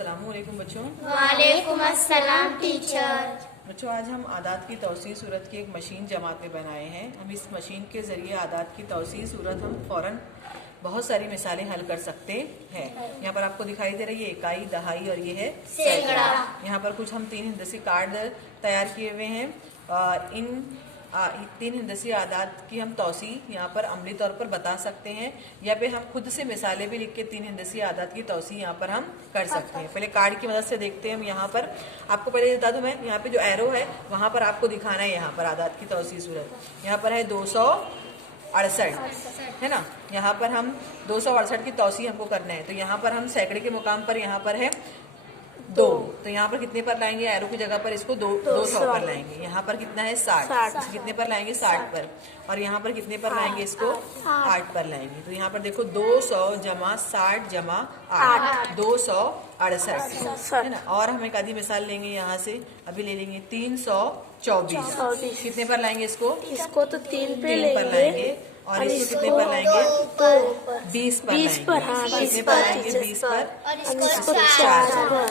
अस्सलामुअलैकुम बच्चों। वालेकुम अस्सलाम टीचर। बच्चों, आज हम आदात की तौसीह सूरत की एक मशीन जमात में बनाए हैं। हम इस मशीन के ज़रिए आदात की तौसीह सूरत हम फ़ौरन बहुत सारी मिसालें हल कर सकते हैं। यहाँ पर आपको दिखाई दे रही है इकाई, दहाई और ये है सैकड़ा। यहाँ पर कुछ हम 3 हिंदसी कार्ड तैयार किए हुए हैं। इन 3 हिंदसी आदात की हम तौसीह यहाँ पर अमली तौर पर बता सकते हैं, या फिर हम खुद से मिसालें भी लिख के 3 हिंदसी आदात की तौसीह यहाँ पर हम कर सकते हैं। पहले कार्ड की मदद से देखते हैं हम। यहाँ पर आपको पहले बता दूं मैं, यहाँ पे जो एरो है वहाँ पर आपको दिखाना है यहाँ पर आदात की तौसीह सूरत। यहाँ पर है 268 है ना। यहाँ पर हम 268 की तौसीह हमको करना है, तो यहाँ पर हम सैकड़े के मुकाम पर यहाँ पर है 2, तो यहाँ पर कितने पर लाएंगे? एरो की जगह पर इसको 200 पर लाएंगे। यहाँ पर कितना है 60, कितने पर लाएंगे? 60 पर। और यहाँ पर कितने पर लाएंगे? इसको 8 पर लाएंगे। तो यहाँ पर देखो 200 जमा 60 जमा 8, 268 है ना। और हम एक आधी मिसाल लेंगे यहाँ से, अभी ले लेंगे 324। कितने पर लाएंगे इसको? इसको तो 3 पे लाएंगे। और इसको कितने पर लाएंगे? 20 पर लाएंगे। कितने पर लाएंगे? 20 पर। 4 पर।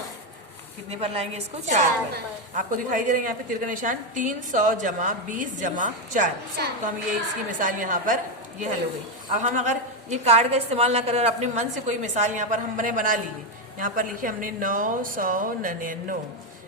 कितने पर लाएंगे इसको? 4 पर। आपको दिखाई दे रहा है यहाँ पे तीर का निशान 300 जमा 20 जमा 4। तो हम ये इसकी मिसाल यहाँ पर ये हल हो गई। अब हम अगर ये कार्ड का इस्तेमाल ना करें और अपने मन से कोई मिसाल यहाँ पर हमने बना ली है, यहाँ पर लिखे हमने 999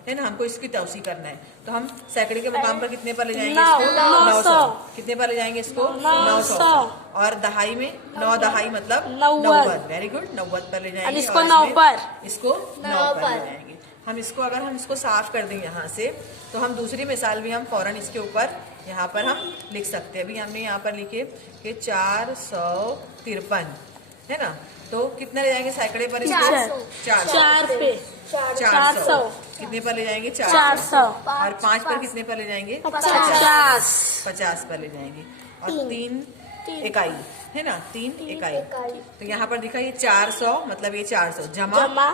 है ना, हमको इसकी तौसीह करना है, तो हम सैकड़े के मुकाम पर कितने पर ले जाएंगे इसको? 900। कितने पर ले जाएंगे इसको? 900। और दहाई में 9 दहाई मतलब 90। वेरी गुड, 90 पर ले जाएंगे। इसको 9 पर, इसको 9 पर ले जाएंगे। हम इसको अगर हम इसको साफ कर दें यहाँ से, तो हम दूसरी मिसाल भी हम फौरन इसके ऊपर यहाँ पर हम लिख सकते हैं। अभी हमने यहाँ पर लिखे कि 453 है ना, तो कितना ले जाएंगे सैकड़े पर? 4 पे 400। कितने पर ले जाएंगे? 400। और 5 पर कितने पर ले जाएंगे? 50 पर ले जाएंगे। और 3 इकाई है ना, 3 इकाई। तो यहाँ पर दिखा ये 400 मतलब ये 400 जमा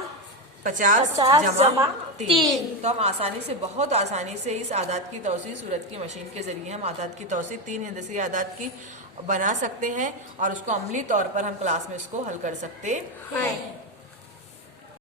50 जमा 3। तो हम आसानी से, बहुत आसानी से इस आदात की तौसीह सूरत की मशीन के जरिए हम आदात की तौसीह 3 हिंदसी आदात की बना सकते हैं और उसको अमली तौर पर हम क्लास में इसको हल कर सकते हैं।